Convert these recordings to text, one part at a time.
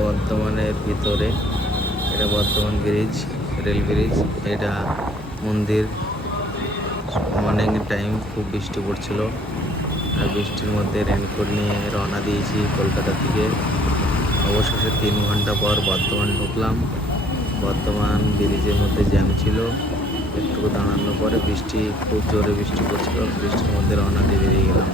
বর্ধমানের ভিতরে। এটা বর্ধমান ব্রিজ, রেল ব্রিজ। এটা মন্দির। মর্নিং টাইম খুব বৃষ্টি পড়ছিল, আর বৃষ্টির মধ্যে রেনকোট নিয়ে রওনা দিয়েছি কলকাতা থেকে। অবশেষে 3 ঘন্টা পর বর্ধমান ঢুকলাম। বর্ধমান ব্রিজের মধ্যে জ্যাম ছিল, একটু দাঁড়ানোর পরে বৃষ্টি, খুব জোরে বৃষ্টি পড়ছিল। বৃষ্টির মধ্যে রওনা দিয়ে বেরিয়ে গেলাম।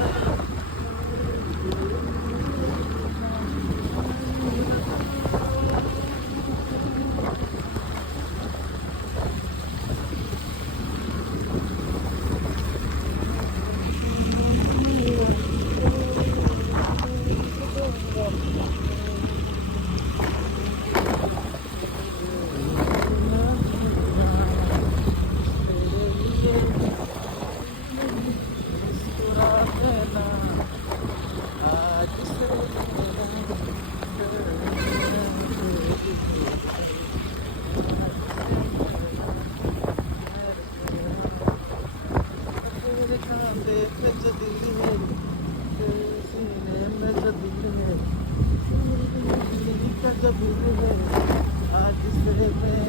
आज